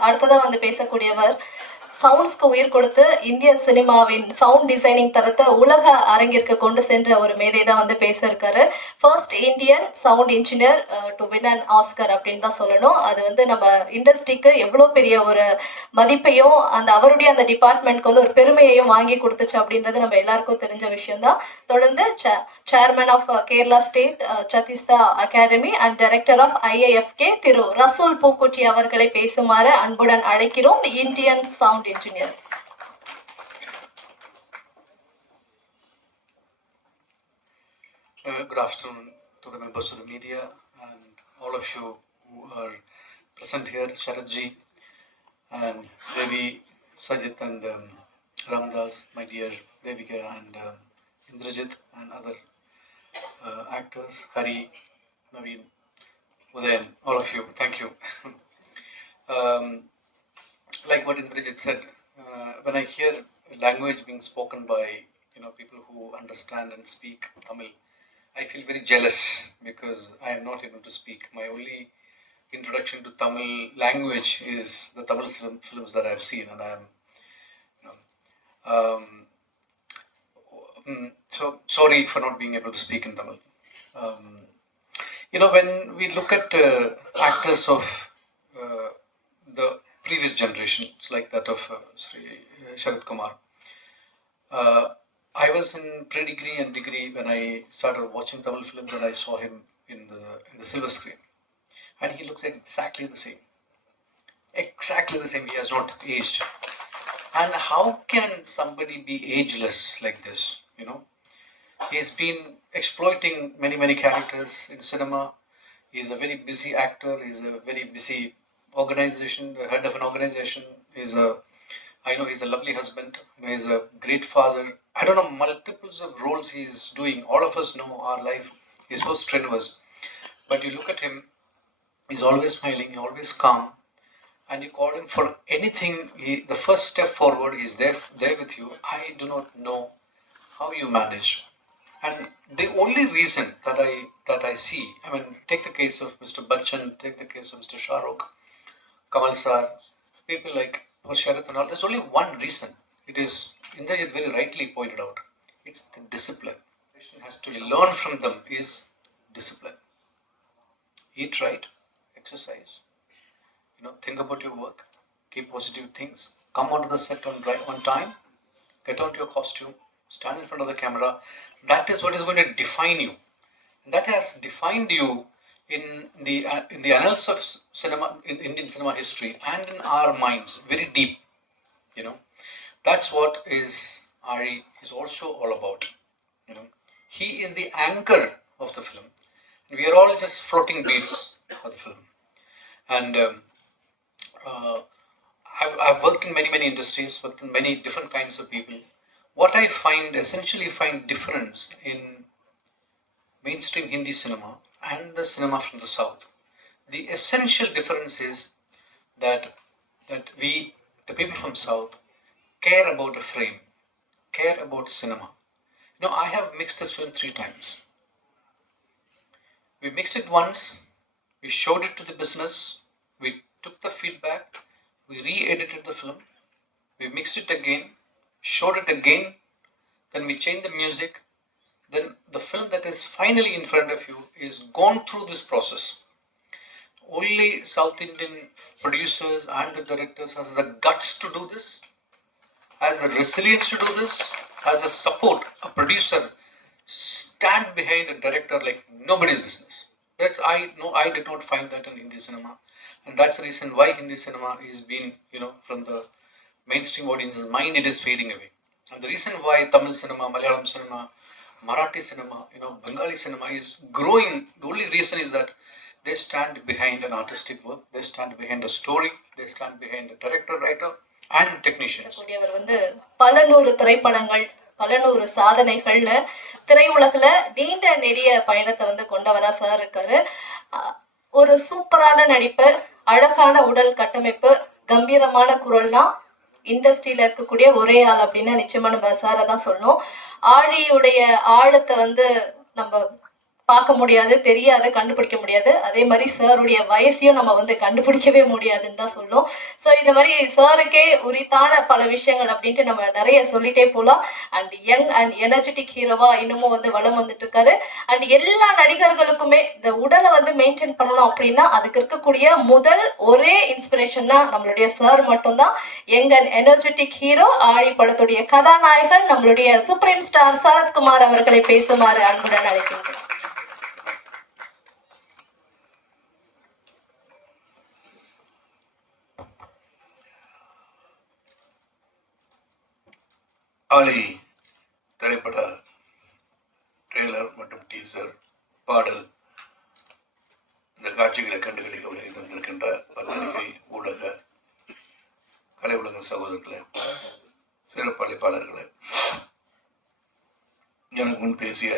அடுத்ததாக வந்து பேசக்கூடியவர் சவுண்ட்ஸ்க்கு உயிர் கொடுத்து இந்திய சினிமாவின் சவுண்ட் டிசைனிங் தரத்தை உலக அரங்கிற்கு கொண்டு சென்ற ஒரு மேதை தான் வந்து பேசியிருக்காரு. First Indian sound engineer to win and Oscar அப்படின்னு தான் சொல்லணும். அது வந்து நம்ம இண்டஸ்ட்ரிக்கு எவ்வளோ பெரிய ஒரு மதிப்பையும் அந்த அவருடைய அந்த டிபார்ட்மெண்ட்க்கு வந்து ஒரு பெருமையையும் வாங்கி கொடுத்துச்சு அப்படின்றது நம்ம எல்லாருக்கும் தெரிஞ்ச விஷயம்தான் தொடர்ந்து chairman of Kerala state சத்தீஸ்தா academy and director of IFFK Thiru Resul Pookutty அவர்களை பேசுமாறு அன்புடன் அழைக்கிறோம். Indian sound sound engineer. Uh, good afternoon to the members of the media and all of you who are present here, Sharadji and Devi, Sajit and um, Ramdas, my dear Devika and um, Indrajit and other uh, actors, Hari, Naveen, Udayan, all of you, thank you. um, like what Indrajit said, uh, when I hear language being spoken by you know people who understand and speak Tamil, I feel very jealous because I am not able to speak. My only introduction to Tamil language is the Tamil film, films that I've seen, and I am, you know, um, mm, so sorry for not being able to speak in Tamil. Um, you know, when we look at uh, actors of uh, the previous generations, like that of uh, Sri Sharat Kumar, uh, I was in pre-degree and degree when I started watching Tamil films, and I saw him in the in the silver screen, and he looks exactly the same, exactly the same. He has not aged. And how can somebody be ageless like this? You know, he's been exploiting many many characters in cinema. He's a very busy actor. He's a very busy organization, the head of an organization. He's a I know he's a lovely husband. He's a great father. I don't know multiples of roles he's doing. All of us know our life is so strenuous, but you look at him. He's always smiling. Always calm. And you call him for anything. He, the first step forward, he's there, there with you. I do not know how you manage. And the only reason that I that I see, I mean, take the case of Mr. Bachchan, take the case of Mr. Shah Rukh, Kamal Sar, people like or Sharath and all. There's only one reason. It is Indrajit very rightly pointed out. It's the discipline. Nation has to learn from them is discipline. Eat right, exercise. You know, think about your work, keep positive things. Come onto the set on right on time. Get out your costume. Stand in front of the camera. That is what is going to define you. That has defined you in the uh, in the annals of cinema in Indian cinema history and in our minds very deep. You know, that's what is Ari is also all about. You know, he is the anchor of the film. and We are all just floating beads for the film. And um, uh, I've, I've worked in many many industries, worked many different kinds of people. What I find essentially find difference in mainstream Hindi cinema and the cinema from the south. The essential difference is that that we, the people from south, care about a frame, care about cinema. You know, I have mixed this film three times. We mixed it once, we showed it to the business, we took the feedback, we re-edited the film, we mixed it again, showed it again, then we changed the music, then the film that is finally in front of you is gone through this process. Only South Indian producers and the directors has the guts to do this, has the resilience to do this, has the support, a producer stand behind a director like nobody's business. That's I know I did not find that in Hindi cinema, and that's the reason why Hindi cinema is being you know from the mainstream audience's mind it is fading away, and the reason why Tamil cinema, Malayalam cinema, Marathi cinema, you know, Bengali cinema is growing. The only reason is that they stand behind an artistic work, they stand behind a story, they stand behind a director, writer, and technicians. கூடியவர் வந்து பல நூறு திரைப்படங்கள் பல நூறு சாதனைகள்னு திரையுலகில் நீண்ட நெடிய பயணத்தை வந்து கொண்டவரா சார் இருக்காரு அஹ் ஒரு சூப்பரான நடிப்பு அழகான உடல் கட்டமைப்பு கம்பீரமான குரல்னா இண்டஸ்ட்ரியில் இருக்கக்கூடிய ஒரே ஆள் அப்படின்னா நிச்சயமா நம்ம சாரை தான் சொல்லணும். ஆழியுடைய ஆழத்தை வந்து நம்ம பார்க்க முடியாது தெரியாது கண்டுபிடிக்க முடியாது. அதே மாதிரி சாருடைய வயசையும் நம்ம வந்து கண்டுபிடிக்கவே முடியாதுன்னு தான் சொல்லும் ஸோ இந்த மாதிரி சாருக்கே உரித்தான பல விஷயங்கள் அப்படின்ட்டு நம்ம நிறைய சொல்லிட்டே போகலாம் அண்ட் யங் அண்ட் எனர்ஜெட்டிக் ஹீரோவா இன்னமும் வந்து வளம் வந்துட்டு இருக்காரு. அண்ட் எல்லா நடிகர்களுக்குமே இந்த உடலை வந்து மெயின்டைன் பண்ணணும் அப்படின்னா அதுக்கு இருக்கக்கூடிய முதல் ஒரே இன்ஸ்பிரேஷன்னா நம்மளுடைய சார் மட்டும்தான். யங் அண்ட் எனர்ஜெட்டிக் ஹீரோ ஆழி படத்துடைய கதாநாயகன் நம்மளுடைய சுப்ரீம் ஸ்டார் சரத்குமார் அவர்களை பேசுமாறு அன்புடன் அழைக்கின்றேன் ஆலி திரைப்பட ட்ரெய்லர் மற்றும் டீசர் பாடல் இந்த காட்சிகளை கண்டுகளிக்க உலகை தந்திருக்கின்ற பத்திரிகை ஊடக கலை உலக சகோதரர்களே சிறப்பு அழைப்பாளர்களே. எனக்கு முன் பேசிய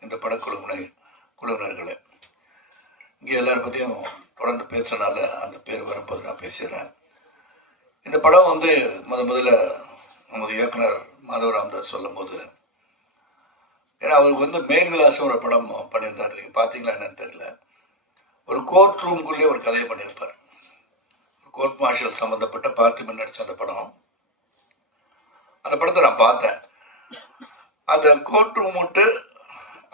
இந்த படக்குழுவினை குழுவினர்களே இங்கே எல்லார் பற்றியும் தொடர்ந்து பேசுறதுனால அந்த பேர் வரும்போது நான் பேசிடுறேன். இந்த படம் வந்து முத முதல்ல நமது இயக்குனர் மாதவ ராம்தாஸ் சொல்லும் போது ஏன்னா அவருக்கு வந்து மேல்விலாசம் ஒரு படம் பண்ணியிருந்தார் நீங்கள் பார்த்தீங்களா என்னன்னு தெரியல. ஒரு கோர்ட் ரூம்குள்ளேயே ஒரு கதையை பண்ணியிருப்பார். கோர்ட் மார்ஷல் சம்மந்தப்பட்ட பார்த்திபன் நடித்த அந்த படம். அந்த படத்தை நான் பார்த்தேன். அந்த கோர்ட் ரூம் விட்டு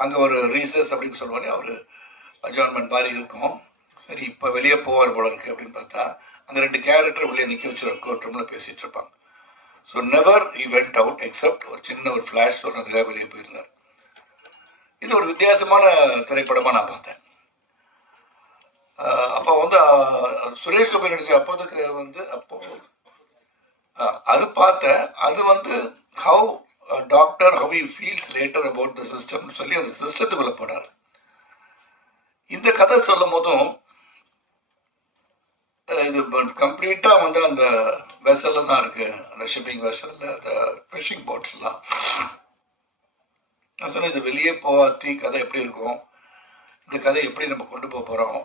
அங்கே ஒரு ரீசஸ் அப்படின்னு சொல்லுவோன்னே அவர் அட்ஜாயின்மெண்ட் மாதிரி இருக்கும். சரி இப்போ வெளியே போவார் போல இருக்கு அப்படின்னு பார்த்தா அங்கே ரெண்டு கேரக்டர் உள்ளே நிற்க வச்சு கோர்ட் ரூமில் பேசிகிட்டு இருப்பாங்க. So never he went out except ஒரு சின்ன ஒரு ஃப்ளாஷ் சொல்கிறதுக்காக வெளியே போயிருந்தார். இது ஒரு வித்தியாசமான திரைப்படமாக நான் பார்த்தேன். அப்போ வந்து சுரேஷ் கோபி நடிச்ச அப்போதுக்கு வந்து அப்போ அது பார்த்தேன் அது வந்து how doctor how you feels later about the சிஸ்டம்னு சொல்லி அந்த சிஸ்டத்துக்குள்ளே போனார். இந்த கதை சொல்லும் போதும் இது கம்ப்ளீட்டாக வந்து அந்த வெசலில் தான் இருக்குது அந்த ஷிப்பிங் வெசலில் அந்த ஃபிஷிங் போட்லாம் நான் சொன்னேன் இது வெளியே போகாத்தி கதை எப்படி இருக்கும்? இந்த கதை எப்படி நம்ம கொண்டு போக போகிறோம்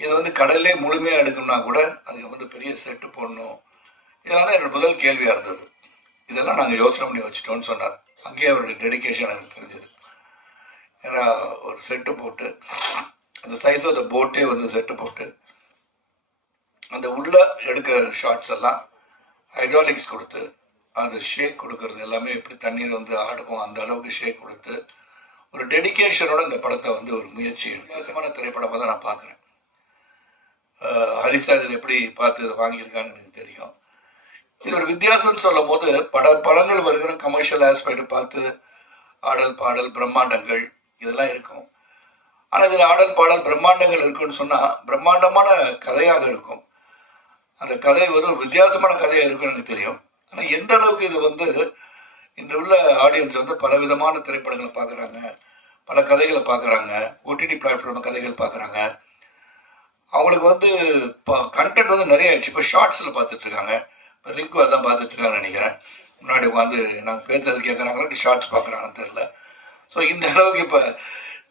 இது வந்து கடல்லே முழுமையாக எடுக்கணும்னா கூட அதுக்கு வந்து பெரிய செட்டு போடணும். இதெல்லாம் தான் என்னோட முதல் கேள்வியாக இருந்தது. இதெல்லாம் நாங்கள் யோசனை பண்ணி வச்சுட்டோம்னு சொன்னார். அங்கேயே அவருடைய டெடிகேஷன் எனக்கு தெரிஞ்சது. ஏன்னா ஒரு செட்டு போட்டு அந்த சைஸ் ஆஃப் த போட்டே வந்து செட்டு போட்டு அந்த உள்ள எடுக்கிற ஷார்ட்ஸ் எல்லாம் ஹைட்ராலிக்ஸ் கொடுத்து அது ஷேக் கொடுக்கறது எல்லாமே எப்படி தண்ணீர் வந்து ஆடுக்கும் அந்த அளவுக்கு ஷேக் கொடுத்து ஒரு டெடிகேஷனோட இந்த படத்தை வந்து ஒரு முயற்சி வித்தியாசமான திரைப்படமாக தான் நான் பார்க்குறேன். ஹரிசார் இது எப்படி பார்த்து இதை வாங்கியிருக்கான்னு எனக்கு தெரியும். இது ஒரு வித்தியாசம்னு சொல்லும் போது பட படங்கள் வருகிற கமர்ஷியல் ஆஸ்பெக்ட் பார்த்து ஆடல் பாடல் பிரம்மாண்டங்கள் இதெல்லாம் இருக்கும். ஆனால் இதில் ஆடல் பாடல் பிரம்மாண்டங்கள் இருக்குன்னு சொன்னால் பிரம்மாண்டமான கதையாக இருக்கும். அந்த கதை வந்து ஒரு வித்தியாசமான கதையாக இருக்குன்னு எனக்கு தெரியும். ஆனால் எந்த அளவுக்கு இது வந்து இன்று உள்ள ஆடியன்ஸ் வந்து பல விதமான திரைப்படங்களை பார்க்குறாங்க பல கதைகளை பார்க்குறாங்க ஓடிடி பிளாட்ஃபார்ம் கதைகள் பார்க்குறாங்க. அவங்களுக்கு வந்து இப்போ கண்டென்ட் வந்து நிறைய ஆயிடுச்சு. இப்போ ஷார்ட்ஸில் பார்த்துட்ருக்காங்க. இப்போ ரிங்கு அதான் பார்த்துட்ருக்காங்கன்னு நினைக்கிறேன். முன்னாடி உட்காந்து நாங்கள் பேசுறது கேட்குறாங்களா ஷார்ட்ஸ் பார்க்குறாங்கன்னு தெரில ஸோ இந்த அளவுக்கு இப்போ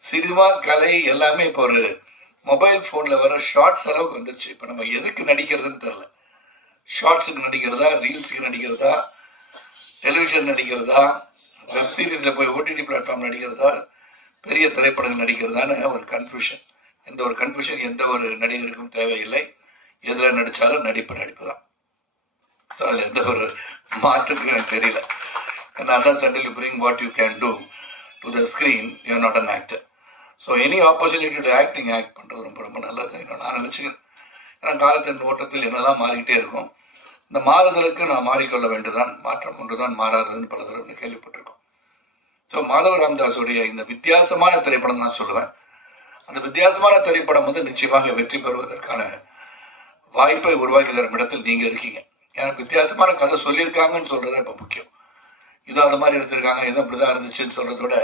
சினிமா கலை எல்லாமே இப்போ ஒரு மொபைல் ஃபோனில் வர ஷார்ட்ஸ் அளவுக்கு வந்துருச்சு. இப்போ நம்ம எதுக்கு நடிக்கிறதுன்னு தெரில ஷார்ட்ஸுக்கு நடிக்கிறதா ரீல்ஸுக்கு நடிக்கிறதா டெலிவிஷன் நடிக்கிறதா வெப் சீரீஸில் போய் ஓடிடி பிளாட்ஃபார்ம் நடிக்கிறதா பெரிய திரைப்படங்கள் நடிக்கிறதான்னு ஒரு கன்ஃபியூஷன் எந்த ஒரு கன்ஃபியூஷன் எந்த ஒரு நடிகருக்கும் தேவையில்லை. எதில் நடித்தாலும் நடிப்பு நடிப்பு தான். ஸோ அதில் எந்த ஒரு மாற்றத்துக்கும் எனக்கு தெரியல. ஏன்னா அதான் சண்டில் bring what you can do to the screen you not an actor so any opportunity to acting act பண்ணுறது ரொம்ப ரொம்ப நல்லது. இன்னும் நான் நினச்சிக்கிறேன் ஏன்னா காலத்தின் ஓட்டத்தில் என்னெல்லாம் மாறிக்கிட்டே இருக்கும் இந்த மாறுதலுக்கு நான் மாறிக்கொள்ள வேண்டுதான் மாற்றம் ஒன்றுதான் மாறாததுன்னு பல தடவை கேள்விப்பட்டிருக்கோம். ஸோ மாதவ ராம்தாஸுடைய இந்த வித்தியாசமான திரைப்படம் நான் சொல்லுவேன். அந்த வித்தியாசமான திரைப்படம் வந்து நிச்சயமாக வெற்றி பெறுவதற்கான வாய்ப்பை உருவாக்கி தரும் இடத்தில் நீங்கள் இருக்கீங்க. ஏன்னா வித்தியாசமான கதை சொல்லியிருக்காங்கன்னு சொல்கிறது இப்போ முக்கியம். இதோ அந்த மாதிரி எடுத்திருக்காங்க இதுவும் இப்படி தான் இருந்துச்சுன்னு சொல்கிறத விட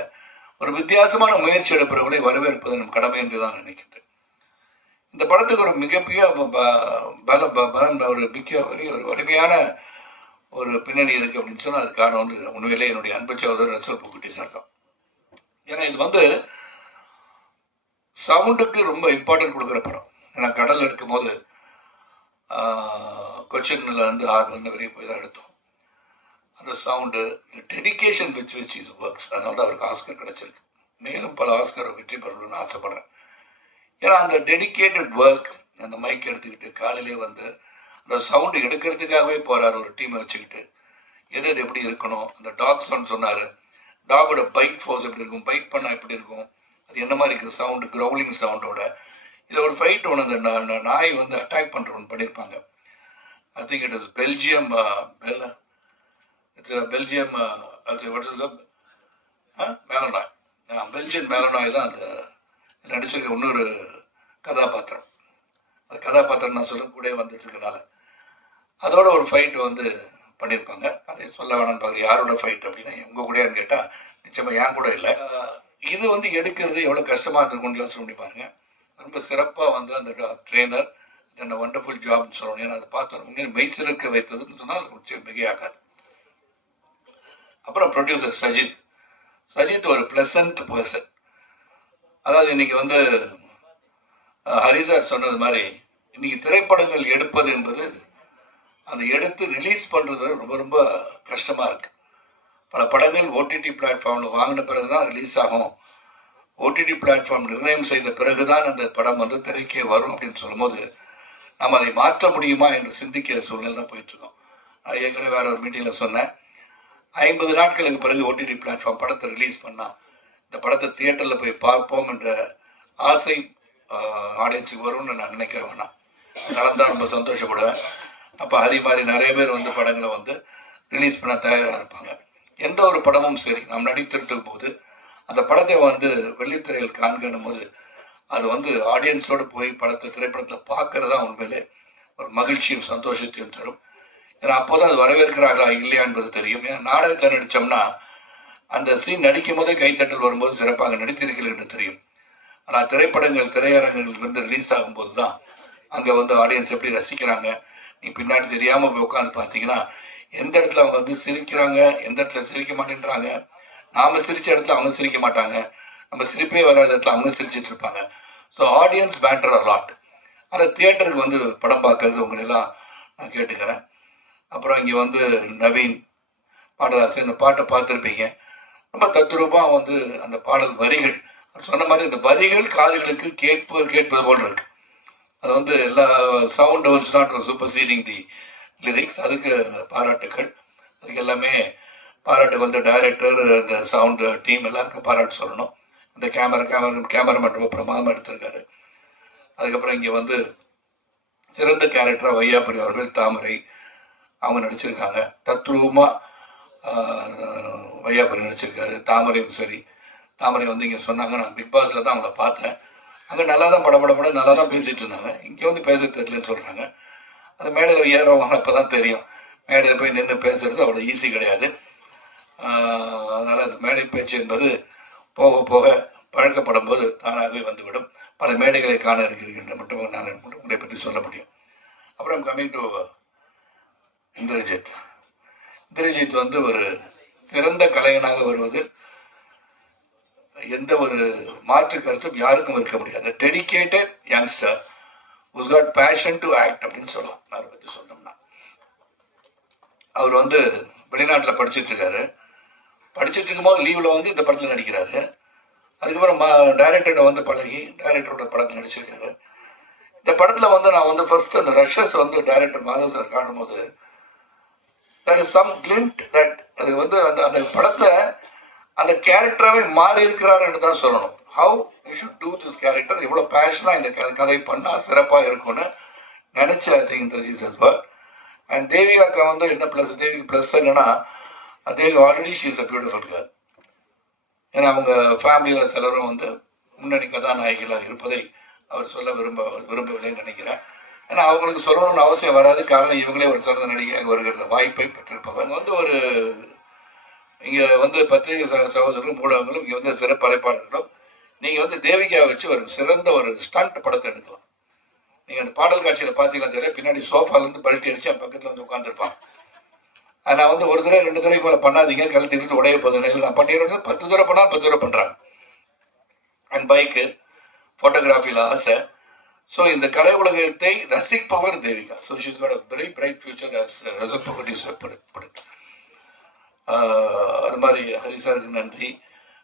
ஒரு வித்தியாசமான முயற்சி எடுப்பவர்களை வரவேற்பது நம் கடமை என்று தான் நினைக்கின்றேன். இந்த படத்துக்கு ஒரு மிகப்பெரிய ப- ப- பல ப- பலம் ஒரு மிக்க பெரிய ஒரு வலிமையான ஒரு பின்னணி இருக்குது அப்படின்னு சொன்னால் அது காரணம் வந்து உண்மையிலே என்னுடைய அன்பு சகோதரர் ரசல் பூக்குட்டி சார் தான் ஏன்னா இது வந்து சவுண்டுக்கு ரொம்ப இம்பார்ட்டன்ட் கொடுக்குற படம். ஏன்னா கடல் எடுக்கும் போது கொச்சின்ல இருந்து ஆறு வந்து வெளியே போய் தான் எடுத்தோம். அந்த சவுண்டு இந்த டெடிகேஷன் வச்சு வச்சு இது ஒர்க்ஸ் அதனால தான் அவருக்கு ஆஸ்கர் கிடச்சிருக்கு. மேலும் பல ஆஸ்கர் வெற்றி பெறணும்னு ஆசைப்பட்றேன். ஏன்னா அந்த டெடிகேட்டட் ஒர்க் அந்த மைக் எடுத்துக்கிட்டு காலையிலே வந்து அந்த சவுண்டு எடுக்கிறதுக்காகவே போகிறார் ஒரு டீமை வச்சுக்கிட்டு. எது எது எப்படி இருக்கணும்? அந்த டாக் சவுண்ட் சொன்னார் டாகோட பைட் ஃபோர்ஸ் எப்படி இருக்கும்? பைட் பண்ணால் எப்படி இருக்கும்? அது என்ன மாதிரி இருக்குது சவுண்டு க்ரௌலிங் சவுண்டோட இதை ஒரு ஃபைட் ஒன்று அந்த நாய் வந்து அட்டாக் பண்ணுற ஒன்று பண்ணியிருப்பாங்க I think it is Belgium பெல்ல பெல்ஜியம் அது மேலனாய் பெல்ஜியன் மேலனாய் தான் அந்த நடிச்சிருக்க இன்னொரு கதாபாத்திரம். அந்த கதாபாத்திரம் நான் சொல்ல கூட வந்துட்டு இருக்கனால அதோட ஒரு ஃபைட் வந்து பண்ணியிருப்பாங்க. அதை சொல்ல வேணாம்னு பார்க்குற யாரோட ஃபைட் அப்படின்னா எங்கள் கூடயான்னு கேட்டால் நிச்சயமாக என் கூட இல்லை. இது வந்து எடுக்கிறது எவ்வளோ கஷ்டமாக இருந்திருக்கும்னு யோசனை பண்ணி பாருங்கள் ரொம்ப சிறப்பாக வந்து அந்த ட்ரெயினர் என்ன வண்டர்ஃபுல் ஜாப்னு சொல்லணும். ஏன்னா அதை பார்த்தோம். உண்மையிலே மெய் வைத்ததுன்னு சொன்னால் அது நிச்சயம் மிகையாகாது. அப்புறம் ப்ரொடியூசர் சஜித். சஜித் ஒரு ப்ளசன்ட் பர்சன் அதாவது இன்னைக்கு வந்து ஹரி சார் சொன்னது மாதிரி இன்னைக்கு திரைப்படங்கள் எடுப்பது என்பது அதை எடுத்து ரிலீஸ் பண்ணுறது ரொம்ப ரொம்ப கஷ்டமாக இருக்குது பல படங்கள் ஓடிடி பிளாட்ஃபார்மில் வாங்கின பிறகு தான் ரிலீஸ் ஆகும் ஓடிடி பிளாட்ஃபார்ம் நிர்ணயம் செய்த பிறகு தான் அந்த படம் வந்து திரைக்கே வரும் அப்படின்னு சொல்லும்போது நம்ம அதை மாற்ற முடியுமா என்று சிந்திக்கிற சூழ்நிலை தான் போயிட்டுருக்கோம் நான் ஏற்கனவே வேற ஒரு மீட்டிங்கில் சொன்னேன். ஐம்பது நாட்களுக்கு பிறகு ஓடிடி பிளாட்ஃபார்ம் படத்தை ரிலீஸ் பண்ணால் இந்த படத்தை தியேட்டரில் போய் பார்ப்போம் என்ற ஆசை ஆடியன்ஸுக்கு வரும்னு நான் நினைக்கிறேன் வேணாம் அதனால தான் ரொம்ப சந்தோஷப்படுவேன். அப்போ ஹரி மாதிரி நிறைய பேர் வந்து படங்களை வந்து ரிலீஸ் பண்ண தயாராக இருப்பாங்க. எந்த ஒரு படமும் சரி நாம் நடித்திருக்கும் போது அந்த படத்தை வந்து வெள்ளித்திரையில் காண்கணும் போது அது வந்து ஆடியன்ஸோடு போய் படத்தை திரைப்படத்தில் பார்க்கறது தான் உண்மையிலே ஒரு மகிழ்ச்சியும் சந்தோஷத்தையும் தரும். ஏன்னா அப்போ தான் அது வரவேற்கிறார்களா இல்லையா என்பது தெரியும். ஏன்னா நாடகத்தில் நடித்தோம்னா அந்த சீன் நடிக்கும் போதே கைத்தட்டல் வரும்போது சிறப்பாக நடித்திருக்கிறது என்று தெரியும். ஆனால் திரைப்படங்கள் திரையரங்குகள் வந்து ரிலீஸ் ஆகும்போது தான் அங்கே வந்து ஆடியன்ஸ் எப்படி ரசிக்கிறாங்க? நீ பின்னாடி தெரியாமல் போய் உட்காந்து பார்த்தீங்கன்னா எந்த இடத்துல அவங்க வந்து சிரிக்கிறாங்க எந்த இடத்துல சிரிக்க மாட்டேன்றாங்க? நாம் சிரிச்ச இடத்துல அவங்க சிரிக்க மாட்டாங்க. நம்ம சிரிப்பே வராத இடத்துல அவங்க சிரிச்சிட்டு இருப்பாங்க. ஸோ ஆடியன்ஸ் மேட்டர் அலாட் ஆனால் தியேட்டருக்கு வந்து படம் பார்க்கறது உங்களெல்லாம் நான் கேட்டுக்கிறேன். அப்புறம் இங்கே வந்து நவீன் பாடலாசிரியர் இந்த பாட்டை பார்த்துருப்பீங்க. ரொம்ப தத்ரூபமாக வந்து அந்த பாடல் வரிகள் சொன்ன மாதிரி இந்த வரிகள் காதுகளுக்கு கேட்பது கேட்பது போல் இருக்கு அது வந்து எல்லா sound was not super seeding the lyrics அதுக்கு பாராட்டுக்கள். அதுக்கு எல்லாமே பாராட்டு வந்து டைரக்டர் இந்த சவுண்டு டீம் எல்லாருக்கும் பாராட்டு சொல்லணும். இந்த கேமரா கேமரா கேமராமேன் ரொம்ப பிரமாதமாக எடுத்திருக்காரு. அதுக்கப்புறம் இங்கே வந்து சிறந்த கேரக்டராக வையாபுரி அவர்கள் தாமரை. அவங்க நடிச்சிருக்காங்க. தத்ரூபமாக வையாபுரி நடிச்சிருக்காரு. தாமரையும் சரி. தாமரை வந்து இங்கே சொன்னாங்க. நான் பிக் பாஸில் தான் அவங்கள பார்த்தேன். அங்கே நல்லா தான் பட பட பட நல்லா தான் பேசிகிட்டு இருந்தாங்க இங்கே வந்து பேச தெரியலன்னு சொல்கிறாங்க அது மேடையில் ஏறவங்க அப்போ தான் தெரியும். மேடையில் போய் நின்று பேசுறது அவ்வளோ ஈஸி கிடையாது. அதனால் அந்த மேடை பேச்சு என்பது போக போக பழக்கப்படும் போது தானாகவே வந்துவிடும். பல மேடைகளை காண இருக்கிறீர்கள் மட்டும் நான் உங்களை பற்றி சொல்ல முடியும். அப்புறம் கம்மிங் டு இந்திரஜித். இந்திரஜித் வந்து ஒரு சிறந்த கலைஞனாக வருவது எந்த ஒரு மாற்று கருத்தும் யாருக்கும் இருக்க முடியாது. Dedicated youngster who's got passion to act அப்படின்னு சொல்லலாம் அவரை பற்றி சொன்னோம்னா. அவர் வந்து வெளிநாட்டில் படிச்சுட்டு இருக்காரு. படிச்சுட்டு இருக்கும்போது லீவில் வந்து இந்த படத்தில் நடிக்கிறாரு. அதுக்கப்புறம் டைரக்டர்கிட்ட வந்து பழகி டைரக்டரோட படத்தில் நடிச்சிருக்காரு. இந்த படத்தில் வந்து நான் வந்து ஃபஸ்ட்டு அந்த ரஷ்ஷஸ் வந்து டைரக்டர் மாதவ் சார் காணும்போது there is some glint that அது வந்து அந்த அந்த படத்தை அந்த கேரக்டராகவே மாறி இருக்கிறார் என்று தான் சொல்லணும். How you should do this character இவ்வளோ பேஷனாக இந்த க- கதை பண்ணால் சிறப்பாக இருக்கும்னு நினச்சி I think Indrajith Sathvar and தேவிகாக்கு வந்து என்ன ப்ளஸ் தேவிக்கு ப்ளஸ் என்னன்னா Devi already she is a beautiful girl ஏன்னா அவங்க ஃபேமிலியில் சிலரும் வந்து முன்னணி கதாநாயகிகளாக இருப்பதை அவர் சொல்ல விரும்ப விரும்பவில்லைன்னு நினைக்கிறேன். ஏன்னா அவங்களுக்கு சொல்லணும்னு அவசியம் வராது. காரணம் இவங்களே ஒரு சிறந்த நடிகையாக வருகிற வாய்ப்பை பெற்றிருப்பவர் வந்து ஒரு இங்கே வந்து பத்திரிகை சகோதரர்களும் ஊடகங்களும் இங்கே வந்து சிறப்பு அழைப்பாளர்களும் நீங்கள் வந்து தேவிகாவை வச்சு ஒரு சிறந்த ஒரு ஸ்டண்ட் படத்தை எடுக்கலாம். நீங்கள் அந்த பாடல் காட்சியில் பார்த்தீங்கன்னா தெரியல பின்னாடி சோஃபாலேருந்து பல்ட்டி அடித்து என் பக்கத்தில் வந்து உட்காந்துருப்பான் அதை நான் வந்து ஒரு தடவை ரெண்டு தடவை போல பண்ணாதீங்க. கழுத்து இருந்து உடைய போகுது. இல்லை நான் பண்ணிடுறது பத்து தடவை பண்ணால் பத்து தடவை பண்ணுறாங்க அண்ட் பைக்கு ஃபோட்டோகிராஃபியில் ஆசை. ஸோ இந்த கலை உலகத்தை ரசிப்பவர் Devika. So she's got a very bright future as ரசப்பகுதி அது மாதிரி ஹரிசாருக்கு நன்றி.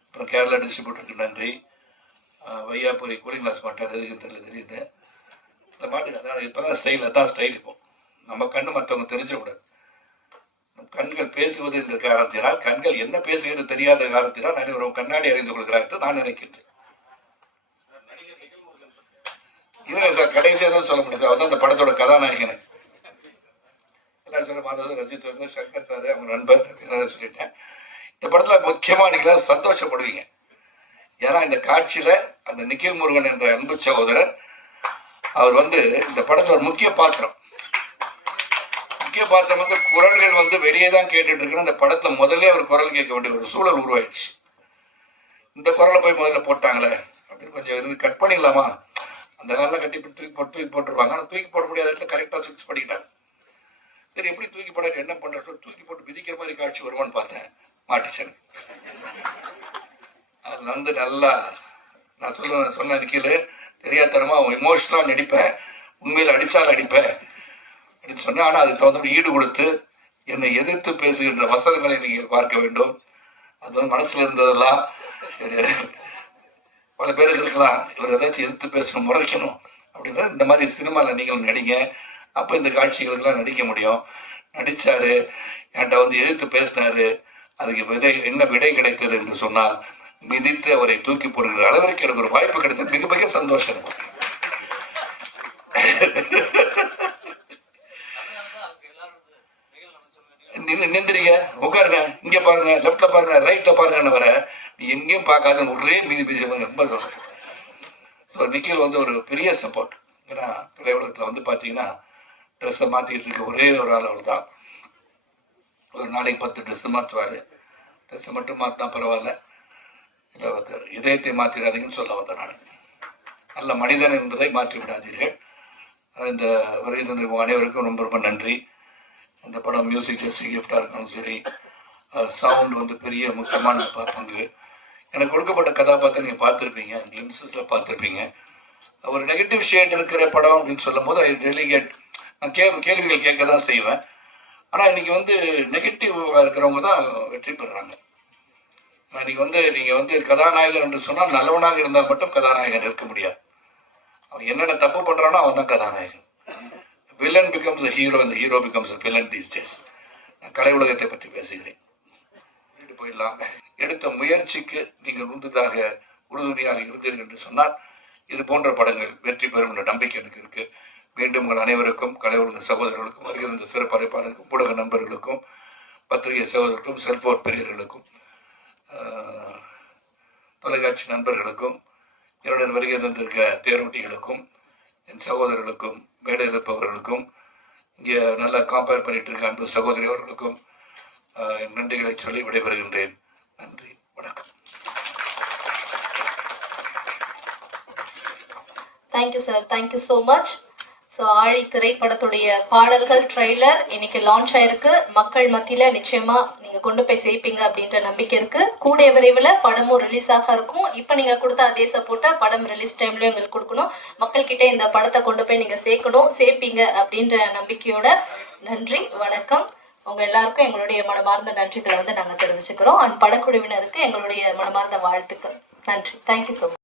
அப்புறம் கேரளா டிஸ்ட்ரிபியூட்டருக்கு நன்றி. வையாபுரி கூலிங் கிளாஸ் மாட்டார் எதுக்கு தெரியல தெரியுது. இந்த மாட்டுக்கு அதான் இப்போ தான் ஸ்டைல் அதான் ஸ்டைல் இப்போ. நம்ம கண்ணு மற்றவங்க தெரிஞ்சக்கூடாது நம் கண்கள் பேசுவது என்ற காரணத்தினால் கண்கள் என்ன பேசுகிறது தெரியாத காரணத்தினால் அனைவரும் கண்ணாடி அறிந்து கொள்கிறார் என்று நான் நினைக்கின்றேன். இல்லை சார் கடைசியாக தான் சொல்ல முடியும் சார் அவர் தான் இந்த படத்தோட கதாநாயகன். எல்லாரும் சொல்ல மாதம் ரஞ்சித் வந்து சங்கர் சார் அவங்க நண்பர் அப்படின்னு சொல்லிட்டேன். இந்த படத்தில் முக்கியமாக நீங்கள் சந்தோஷப்படுவீங்க. ஏன்னா இந்த காட்சியில் அந்த நிக்கில் முருகன் என்ற அன்பு சகோதரர் அவர் வந்து இந்த படத்தில் ஒரு முக்கிய பாத்திரம். முக்கிய பாத்திரம் வந்து குரல்கள் வந்து வெளியே தான் கேட்டுட்டு இருக்குன்னு அந்த படத்தில் முதல்ல அவர் குரல் கேட்க வேண்டிய ஒரு சூழல் உருவாயிடுச்சு. இந்த குரலை போய் முதல்ல போட்டாங்களே அப்படின்னு கொஞ்சம் இது கட் பண்ணிடலாமா? அந்த நாளில் கட்டி தூக்கி போட்டு தூக்கி போட்டுருவாங்க. ஆனால் தூக்கி போட முடியாத இடத்துல கரெக்டாக ஃபிக்ஸ் பண்ணிக்கிட்டாங்க சரி எப்படி தூக்கி போட என்ன பண்ணுறது தூக்கி போட்டு மிதிக்கிற மாதிரி காட்சி வருமான்னு பார்த்தேன். மாட்டிச்சேன் அதில் வந்து நல்லா நான் சொல்ல சொன்ன கீழே தெரியாதனமாக இமோஷனலாக நடிப்பேன். உண்மையில் அடித்தால் அடிப்பேன். அப்படின்னு சொன்னேன். ஆனால் அதுக்கு தகுந்த ஈடு கொடுத்து என்னை எதிர்த்து பேசுகின்ற வசனங்களை நீங்கள் பார்க்க வேண்டும். அது மனசில் இருந்ததெல்லாம் பல பேர் இருக்கலாம். இவர் ஏதாச்சும் எதிர்த்து பேசணும் முறைக்கணும் அப்படின்னா இந்த மாதிரி சினிமாவில் நீங்கள் நடிங்க. அப்போ இந்த காட்சிகளுக்கெல்லாம் நடிக்க முடியும். நடித்தார் என்கிட்ட வந்து எதிர்த்து பேசினார் அதுக்கு விதை என்ன விடை கிடைத்தது என்று சொன்னால் மிதித்து அவரை தூக்கி போடுகிற அளவிற்கு எனக்கு ஒரு வாய்ப்பு கிடைத்தது. மிக மிக சந்தோஷம் நிந்திரிங்க உட்காருங்க. இங்க பாருங்க. லெஃப்ட்ல பாருங்க. ரைட்ல பாருங்கன்னு வர. நீ எங்கேயும் பார்க்காத ஒரே மீதி மீதி ரொம்ப சொல்றேன். ஸோ நிக்கில் வந்து ஒரு பெரிய சப்போர்ட் ஏன்னா திரையுலகத்தில் வந்து பார்த்தீங்கன்னா ட்ரெஸ்ஸை மாற்றிட்டு இருக்க ஒரே ஒரு ஆள் அவள் தான் ஒரு நாளைக்கு பத்து ட்ரெஸ்ஸு மாற்றுவார் ட்ரெஸ்ஸை மட்டும் மாற்றினா பரவாயில்ல. இல்லை வந்து இதயத்தை மாற்றிடாதீங்கன்னு சொல்ல வந்தேன் நான். நல்ல மனிதன் என்பதை மாற்றி விடாதீர்கள். இந்த வருகை தந்திருக்கும் அனைவருக்கும் ரொம்ப ரொம்ப நன்றி. இந்த படம் மியூசிக் ஜெஸ்டி கிஃப்டாக இருக்கணும் சரி சவுண்ட் வந்து பெரிய முக்கியமான பங்கு. எனக்கு கொடுக்கப்பட்ட கதாபாத்திரம் நீங்கள் பார்த்துருப்பீங்க கிளிம்ஸஸில் பார்த்துருப்பீங்க. ஒரு நெகட்டிவ் ஷேட் இருக்கிற படம் அப்படின்னு சொல்லும் போது ஐ டெலிகேட் நான் கே கேள்விகள் கேட்க தான் செய்வேன். ஆனால் இன்னைக்கு வந்து நெகட்டிவாக இருக்கிறவங்க தான் வெற்றி பெறுறாங்க. ஆனா, இன்னைக்கு வந்து நீங்கள் வந்து கதாநாயகன் என்று சொன்னால் நல்லவனாக இருந்தால் மட்டும் கதாநாயகன் இருக்க முடியாது. அவன் என்னென்ன தப்பு பண்ணுறானோ அவன் தான் கதாநாயகன். வில்லன் பிகம்ஸ் அ ஹீரோ இந்த hero becomes a villain these days நான் கலை உலகத்தை பற்றி பேசுகிறேன். போயிடலாம். எடுத்த முயற்சிக்கு நீங்கள் உந்துதாக உறுதுணையாக இருந்தீர்கள் என்று சொன்னால் இது போன்ற படங்கள் வெற்றி பெறும் என்ற நம்பிக்கை எனக்கு இருக்கு. மீண்டும் உங்கள் அனைவருக்கும் கலை உலக சகோதரர்களுக்கும் வருகிற சிறப்பு அழைப்பாளருக்கும் ஊடக நண்பர்களுக்கும் பத்திரிகை சகோதரர்களுக்கும் செல்போன் பெரியர்களுக்கும் தொலைக்காட்சி நண்பர்களுக்கும் என்னுடன் வருகை தந்திருக்க தேரோட்டிகளுக்கும் என் சகோதரர்களுக்கும் மேடையில் இருப்பவர்களுக்கும் இங்கே நல்லா காம்பேர் பண்ணிட்டு இருக்க அன்பு சகோதரி அவர்களுக்கும் நன்றிகளை சொல்லி விடைபெறுகின்றேன். நன்றி. வணக்கம். Thank you sir thank you so much so Aazhi திரைப்படத்துடைய பாடல்கள் ட்ரெய்லர் இன்னைக்கு லான்ச் ஆயிருக்கு. மக்கள் மத்தியில் நிச்சயமாக நீங்கள் கொண்டு போய் சேர்ப்பீங்க அப்படின்ற நம்பிக்கை இருக்குது கூடிய விரைவில் படமும் ரிலீஸ் ஆக இருக்கும். இப்போ நீங்கள் கொடுத்த அதே சப்போர்ட்டை படம் ரிலீஸ் டைம்லேயும் எங்களுக்கு கொடுக்கணும். மக்கள்கிட்ட இந்த படத்தை கொண்டு போய் நீங்கள் சேர்க்கணும் சேர்ப்பீங்க அப்படின்ற நம்பிக்கையோட நன்றி வணக்கம். உங்கள் எல்லாருக்கும் எங்களுடைய மனமார்ந்த நன்றிகளை வந்து நாங்கள் தெரிவிச்சுக்கிறோம். அண்ட் படக்குழுவினருக்கு எங்களுடைய மனமார்ந்த வாழ்த்துக்கள். நன்றி. Thank you so much